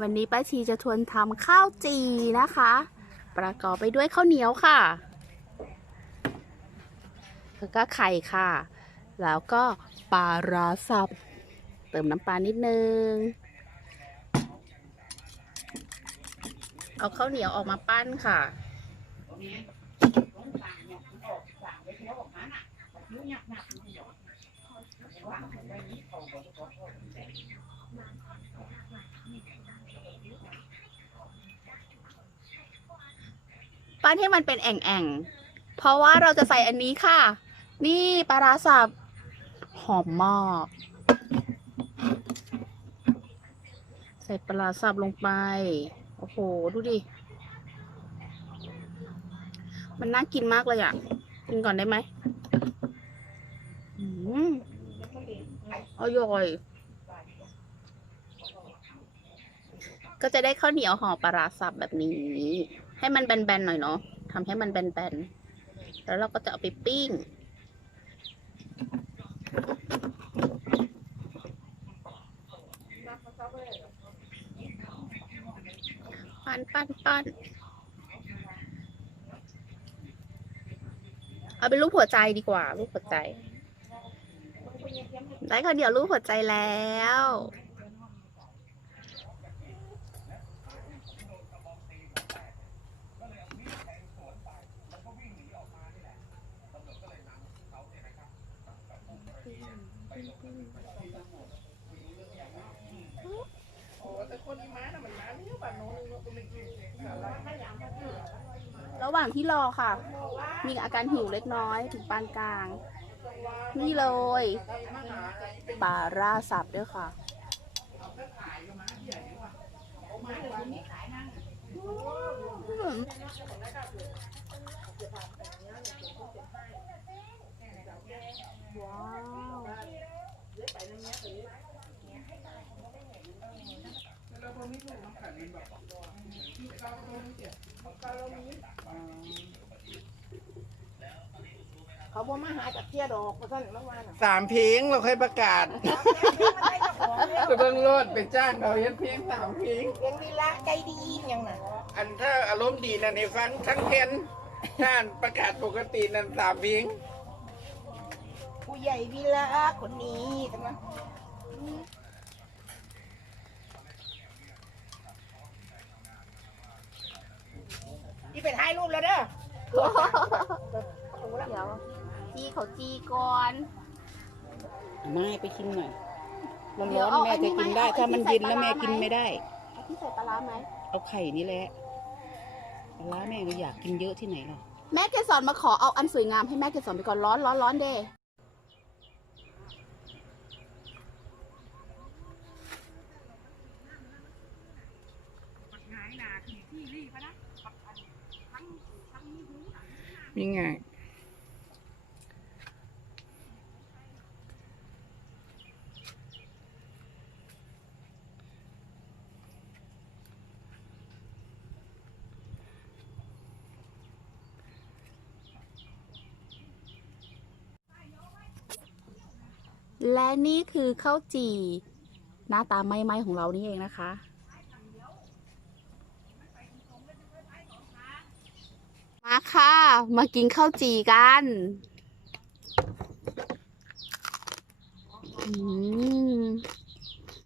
วันนี้ป้าชีจะทวนทำข้าวจีนะคะ ประกอบไปด้วยข้าวเหนียวค่ะ แล้วก็ไข่ค่ะ แล้วก็ปลาร้าสับ เติมน้ำปลานิดนึง เอาข้าวเหนียวออกมาปั้นค่ะ ปั้นให้มันเป็นแอ่งๆ เพราะว่าเราจะใส่อันนี้ค่ะ นี่ปลาร้าสับหอมมากใส่ปลาร้าสับลงไป โอ้โห ดูดิ มันน่ากินมากเลยอะ กินก่อนได้ไหมอืมอร่อย ก็จะได้ข้าวเหนียวห่อปลาร้าสับแบบนี้ ให้มันแบนๆหน่อยเนาะทำให้มันแบนๆ แล้วเราก็จะเอาไปปิ้ง ปั้นปั้นปั้นเอาเป็นรูปหัวใจดีกว่ารูปหัวใจ ได้ข้าวเหนียวรูปหัวใจแล้ว ระหว่างที่รอค่ะ มีอาการหิวเล็กน้อยถึงปานกลาง นี่เลยปลาร่าสับด้วยค่ะว้าว เขาบ่มาหาจากเที่ยดอกเพราะท่านเมื่อวานน่ะสามเพลงเราเคยประกาศไปเบิ่งรถไปจ้างเขาเฮ็ดเพลงสามเพลงเลี้ยงลีละใจดียังน่ะอันถ้าอารมณ์ดีนั่นให้ฟังทั้งเพลงถ้าประกาศปกตินั่นสามเพลงผู้ใหญ่วีละคนนี้ใช่ไหม ที่ไปถ่ายรูปแล้วเด้อเดี๋ยวจีเขาจีก่อนไม่ไปชิมหน่อยร้เดี๋ยวอนเอาๆแม่อันนี้จะกินไหมได้เอาถ้ามันไอ้ที่เย็นแล้วใส่แม่ปลาร้ากินไหมไม่ได้ เอาที่ใส่ปลาร้าไหม เอาไข่นี่แหละปลาร้าแม่ก็อยากกินเยอะที่ไหนหรอแม่เกสรมาขอเอาอันสวยงามให้แม่เกสรไปก่อนร้อนร้อนร้อนเด มีไง และนี่คือข้าวจี่หน้าตาไหม้ๆของเรานี่เองนะคะ มาค่ะ มากินข้าวจีกันอืม